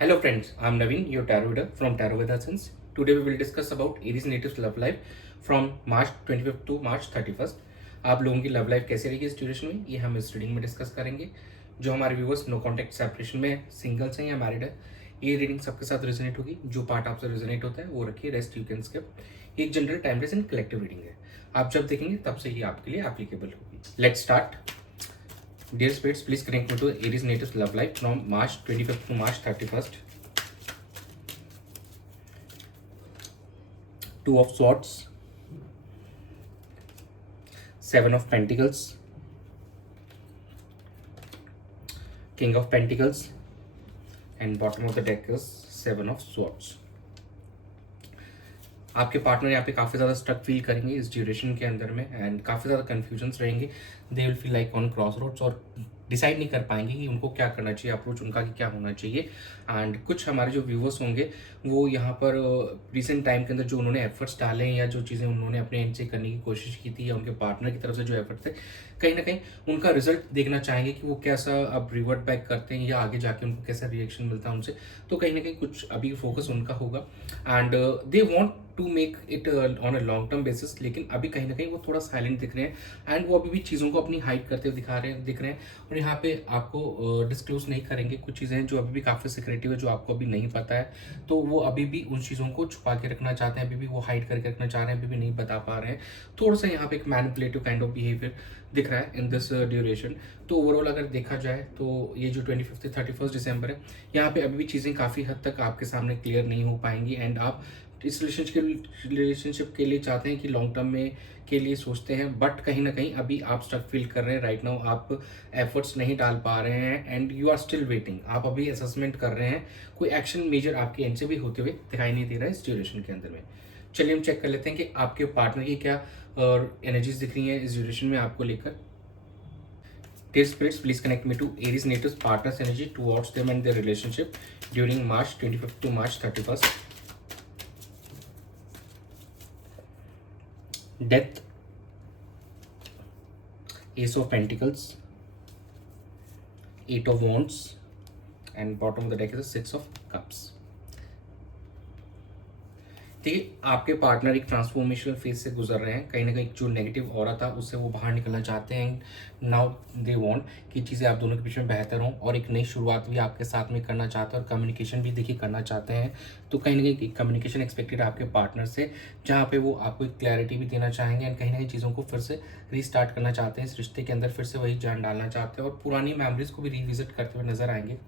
Hello friends, I'm Naveen, your tarot reader from Tarot with Essence. Today we will discuss about Aries natives love life from March 25th to March 31st. आप लोगों की love life कैसे रहेगी इस duration में, ये हम इस रीडिंग में डिस्कस करेंगे. जो हमारे व्यूवर्स नो कॉन्टैक्ट सेपरेशन में सिंगल्स हैं या मैरिड है, ये रीडिंग सबके साथ रेजोनेट होगी. जो पार्ट आपसे रेजोनेट होता है वो रखिए, रेस्ट यू कैन स्किप. ये एक general timeless and collective reading है. आप जब देखेंगे तब से ही आपके लिए एप्लीकेबल होगी. Let's start. Dear spirits, please connect me to Aries natives love life from March 25th to March 31st. Two of Swords, Seven of Pentacles, King of Pentacles, and bottom of the deck is Seven of Swords. आपके partner यहाँ पे काफ़ी ज़्यादा struck feel करेंगे इस duration के अंदर में, एंड काफ़ी ज़्यादा कन्फ्यूजन्स रहेंगे. They will feel like on cross roads और डिसाइड नहीं कर पाएंगे कि उनको क्या करना चाहिए, अप्रोच उनका कि क्या होना चाहिए. एंड कुछ हमारे जो व्यूवर्स होंगे वो यहाँ पर रिसेंट टाइम के अंदर जो उन्होंने एफर्ट्स डाले हैं या जो चीज़ें उन्होंने अपने एंड से करने की कोशिश की थी या उनके पार्टनर की तरफ से जो एफर्ट्स थे, कहीं ना कहीं उनका रिजल्ट देखना चाहेंगे कि वो कैसा अब रिवर्ट बैक करते हैं या आगे जाके उनको कैसा रिएक्शन मिलता है उनसे. तो कहीं ना कहीं कुछ अभी फोकस उनका होगा and they want to make it on a long term basis. लेकिन अभी कहीं ना कहीं वो थोड़ा साइलेंट दिख रहे हैं एंड वो अभी भी चीज़ों को अपनी हाइड करते हुए दिख रहे हैं. और यहाँ पे आपको डिस्क्लोज नहीं करेंगे. कुछ चीज़ें हैं जो अभी भी काफ़ी सिक्रेटिव है, जो आपको अभी नहीं पता है, तो वो अभी भी उन चीज़ों को छुपा के रखना चाहते हैं, अभी भी वो हाइड करके रखना चाह रहे हैं, अभी भी नहीं बता पा रहे हैं. थोड़ा सा यहाँ पे एक मैनिपुलेटिव काइंड ऑफ बिहेवियर दिख रहा है इन दिस ड्यूरेशन. तो ओवरऑल अगर देखा जाए तो ये जो 25 31 दिसंबर है, यहाँ पे अभी भी चीज़ें काफ़ी हद तक आपके सामने क्लियर नहीं हो पाएंगी. एंड आप इस रिलेशनशिप के लिए चाहते हैं कि लॉन्ग टर्म में के लिए सोचते हैं, बट कहीं ना कहीं अभी आप स्टक फील कर रहे हैं. राइट नाउ आप एफर्ट्स नहीं डाल पा रहे हैं and you are still waiting. आप अभी असेसमेंट कर रहे हैं, कोई एक्शन मेजर आपके एंड से भी होते हुए दिखाई नहीं दे रहा है इस ड्यूरेशन के अंदर में. चलिए हम चेक कर लेते हैं कि आपके पार्टनर की क्या एनर्जीज दिख रही हैं इस ड्यूरेशन में आपको लेकर. Dear spirits, please connect me to Aries natives partners energy towards them and their relationship during March 25th to March 31st. Death, Ace of Pentacles, Eight of Wands, and bottom of the deck is the Six of Cups. देखिए, आपके partner एक transformational phase से गुजर रहे हैं. कहीं ना कहीं जो नेगेटिव ऑरा था उससे वो बाहर निकलना चाहते हैं. नाउ दे वांट कि चीज़ें आप दोनों के बीच में बेहतर हों और एक नई शुरुआत भी आपके साथ में करना चाहते हैं और कम्युनिकेशन भी देखिए करना चाहते हैं. तो कहीं ना कहीं कम्युनिकेशन एक्सपेक्टेड आपके पार्टनर से, जहाँ पे वो आपको एक क्लैरिटी भी देना चाहेंगे एंड कहीं ना कहीं चीज़ों को फिर से रीस्टार्ट करना चाहते हैं. इस रिश्ते के अंदर फिर से वही जान डालना चाहते हैं और पुरानी मेमोरीज को भी रिविजिट करते हुए नजर आएंगे.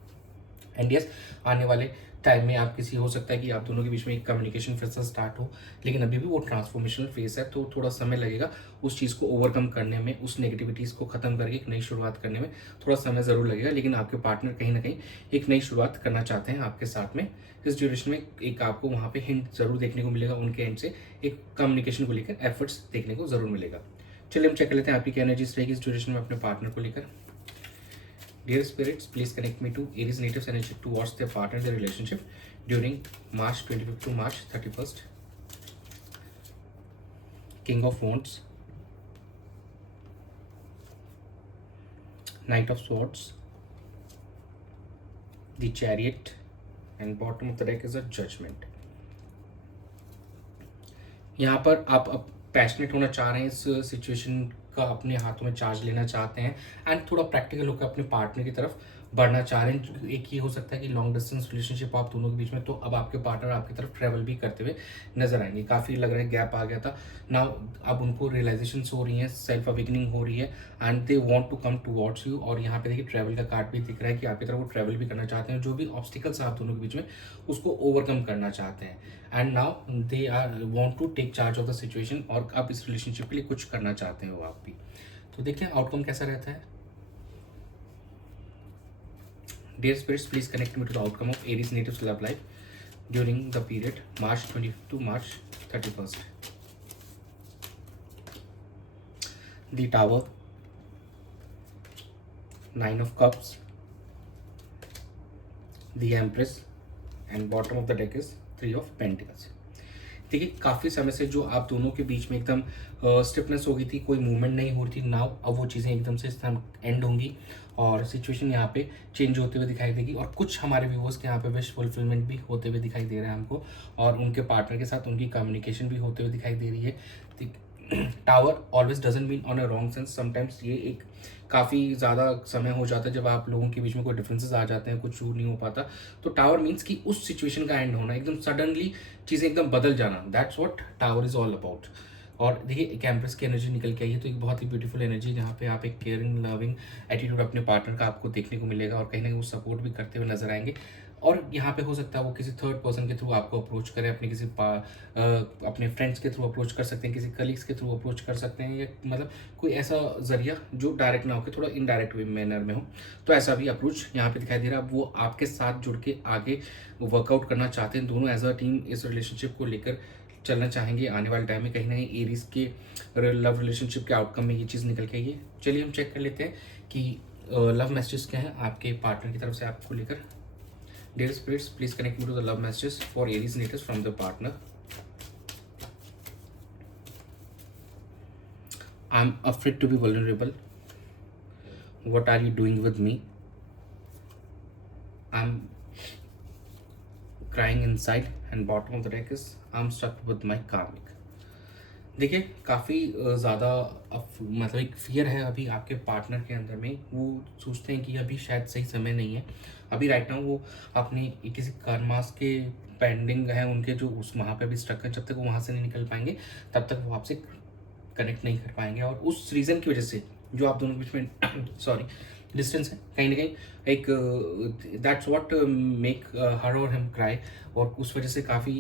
एंड यस, आने वाले टाइम में आप किसी हो सकता है कि आप दोनों के बीच में एक कम्युनिकेशन फिर से स्टार्ट हो, लेकिन अभी भी वो ट्रांसफॉर्मेशनल फेस है. तो थोड़ा समय लगेगा उस चीज़ को ओवरकम करने में, उस नेगेटिविटीज़ को ख़त्म करके एक नई शुरुआत करने में थोड़ा समय ज़रूर लगेगा. लेकिन आपके पार्टनर कहीं ना कहीं एक नई शुरुआत करना चाहते हैं आपके साथ में. इस ड्यूरेशन में एक आपको वहाँ पे हिंट ज़रूर देखने को मिलेगा उनके एंड से, एक कम्युनिकेशन को लेकर एफर्ट्स देखने को ज़रूर मिलेगा. चलिए हम चेक कर लेते हैं आपकी क्या एनर्जीज रहेगी इस ड्यूरेशन में अपने पार्टनर को लेकर. Dear spirits, please connect me to Aries natives energy towards their partner, their relationship during March 25th to March 31st. King of Wands, Knight of Swords, the Chariot, and bottom of the deck is a Judgment. यहाँ पर आप अब passionate होना चाह रहे हैं, इस situation का अपने हाथों में चार्ज लेना चाहते हैं एंड थोड़ा प्रैक्टिकल होकर अपने पार्टनर की तरफ बढ़ना चाह रहे हैं. एक ये हो सकता है कि लॉन्ग डिस्टेंस रिलेशनशिप आप दोनों के बीच में, तो अब आपके पार्टनर आपकी तरफ ट्रैवल भी करते हुए नजर आएंगे. काफ़ी लग रहा है गैप आ गया था ना, अब उनको रियलाइजेशन हो रही है, सेल्फ अवेकनिंग हो रही है and they want to come towards you. और यहाँ पे देखिए ट्रैवल का कार्ड भी दिख रहा है कि आपकी तरफ वो ट्रैवल भी करना चाहते हैं. जो भी ऑब्स्टिकल्स आप दोनों के बीच में उसको ओवरकम करना चाहते हैं and now they are want to take charge of the situation और अब इस रिलेशनशिप के लिए कुछ करना चाहते हैं वो आप भी. तो देखिए आउटकम कैसा रहता है. Dear spirits, please connect me to the outcome of Aries natives love life during the period March 25th to March 31st. The Tower, Nine of Cups, the Empress, and bottom of the deck is Three of Pentacles. देखिए काफ़ी समय से जो आप दोनों के बीच में एकदम स्टिफनेस हो गई थी, कोई मूवमेंट नहीं हो रही थी, नाउ अब वो चीज़ें एकदम से इस टाइम एंड होंगी और सिचुएशन यहाँ पे चेंज होते हुए दिखाई देगी। और कुछ हमारे व्यूवर्स के यहाँ पे विश फुलफिलमेंट भी होते हुए दिखाई दे रहा है हमको, और उनके पार्टनर के साथ उनकी कम्युनिकेशन भी होते हुए दिखाई दे रही है। Tower always doesn't mean on a wrong sense, sometimes ये एक काफ़ी ज़्यादा समय हो जाता है जब आप लोगों के बीच में कोई डिफरेंसेस आ जाते हैं, कुछ शूट नहीं हो पाता। तो टावर मीन्स कि उस सिचुएशन का एंड होना, एकदम सडनली चीज़ें एकदम बदल जाना, that's what tower is all about. और देखिए एक एम्प्रेस की एनर्जी निकल के आई है, तो एक बहुत ही ब्यूटीफुल एनर्जी जहाँ पे आप एक केयरिंग लविंग एटीट्यूड अपने पार्टनर का आपको देखने को मिलेगा, और कहीं ना कहीं वो सपोर्ट भी करते हुए नजर आएंगे। और यहाँ पे हो सकता है वो किसी थर्ड पर्सन के थ्रू आपको अप्रोच करें, अपने अपने फ्रेंड्स के थ्रू अप्रोच कर सकते हैं, किसी कलीग्स के थ्रू अप्रोच कर सकते हैं, या मतलब कोई ऐसा जरिया जो डायरेक्ट ना होकर थोड़ा इनडायरेक्ट वे मैनर में हो, तो ऐसा भी अप्रोच यहाँ पे दिखाई दे रहा है। वो आपके साथ जुड़ के आगे वर्कआउट करना चाहते हैं, दोनों एज अ टीम इस रिलेशनशिप को लेकर चलना चाहेंगे आने वाले टाइम में। कहीं ना कहीं एरीज के लव रिलेशनशिप के आउटकम में ये चीज़ निकल के आई है। चलिए हम चेक कर लेते हैं कि लव मैसेजेस क्या है आपके पार्टनर की तरफ से आपको लेकर। Dear spirits, please connect me to the love messages for Aries Natus from the partner. I'm afraid to be vulnerable. What are you doing with me? I'm crying inside, and bottom of the deck is I'm stuck with my karmic. देखिए काफ़ी ज़्यादा मतलब एक fear है अभी आपके partner के अंदर में। वो सोचते हैं कि अभी शायद सही समय नहीं है, अभी राइट नाउ वो अपने किसी कर्मास के पेंडिंग है उनके, जो उस वहाँ पे भी स्ट्रक है, जब तक वो वहाँ से नहीं निकल पाएंगे तब तक वो आपसे कनेक्ट नहीं कर पाएंगे। और उस रीज़न की वजह से जो आप दोनों के बीच में सॉरी डिस्टेंस है, कहीं ना कहीं एक दैट्स व्हाट मेक हर और हिम क्राई, और उस वजह से काफ़ी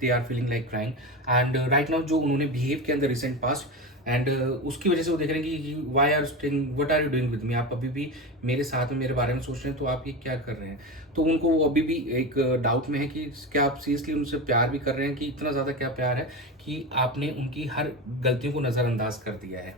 they are feeling like crying. And right now जो उन्होंने बिहेव किया in the recent past, and उसकी वजह से वो देख रहे हैं कि why are sting what are you doing with me, आप अभी भी मेरे साथ में मेरे बारे में सोच रहे हैं, तो आप ये क्या कर रहे हैं। तो उनको वो अभी भी एक डाउट में है कि क्या आप सीरियसली उनसे प्यार भी कर रहे हैं, कि इतना ज़्यादा क्या प्यार है कि आपने उनकी हर गलतियों को नज़रअंदाज कर दिया है।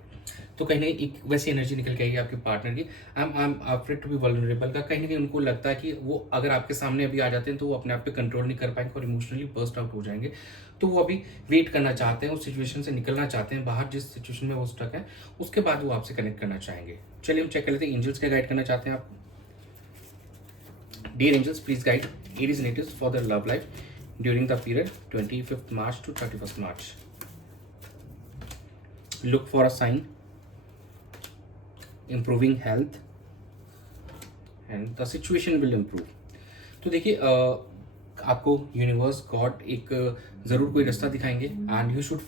तो कहीं ना कहीं एक वैसी एनर्जी निकल के आई है आपके पार्टनर की। I am afraid to be vulnerable का, कहीं ना कहीं उनको लगता है कि वो अगर आपके सामने अभी आ जाते हैं तो वो अपने आप पे कंट्रोल नहीं कर पाएंगे और इमोशनली बर्स्ट आउट हो जाएंगे। तो वो अभी वेट करना चाहते हैं, उस सिचुएशन से निकलना चाहते हैं बाहर, जिस सिचुएशन में वो स्टक है, उसके बाद वो आपसे कनेक्ट करना चाहेंगे। चलिए हम चेक कर लेते हैं एंजल्स क्या गाइड करना चाहते हैं आपको। Dear angels, please guide Aries natives for the love life during the period 25th March to 31st March. Look for a sign improving health and the situation will improve. तो देखिए आपको universe God एक ज़रूर कोई रास्ता दिखाएंगे, and you should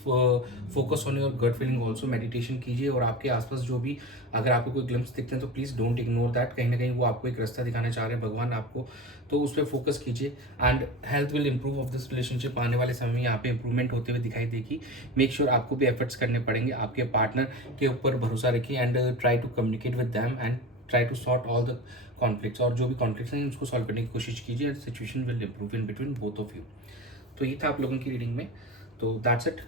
focus on your gut feeling also. Meditation कीजिए, और आपके आसपास जो भी अगर आपको कोई ग्लिम्स दिखते हैं तो प्लीज़ डोंट इग्नोर दैट, कहीं ना कहीं वो आपको एक रास्ता दिखाना चाह रहे हैं भगवान आपको, तो उस पर फोकस कीजिए। And health will improve of this relationship, आने वाले समय में यहाँ पे इंप्रूवमेंट होते हुए दिखाई देगी। मेक श्योर आपको भी एफर्ट्स करने पड़ेंगे, आपके पार्टनर के ऊपर भरोसा रखिए, and try to communicate with them and try to sort all the conflicts, और जो भी कॉन्फ्लिक्ट्स हैं उसको सॉल्व करने की कोशिश कीजिए, and situation will improve in between both of you. तो ये था आप लोगों की रीडिंग में, तो that's it.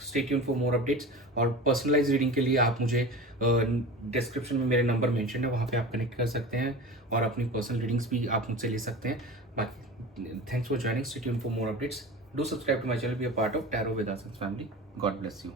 Stay tuned for more updates, और पर्सनलाइज रीडिंग के लिए आप मुझे डिस्क्रिप्शन में मेरे नंबर मेंशन है, वहाँ पे आप कनेक्ट कर सकते हैं और अपनी पर्सनल रीडिंग्स भी आप मुझसे ले सकते हैं। बाकी thanks for joining, stay tuned for more updates, do subscribe to my channel, be a part of tarot with आसंस फैमिली। God bless you.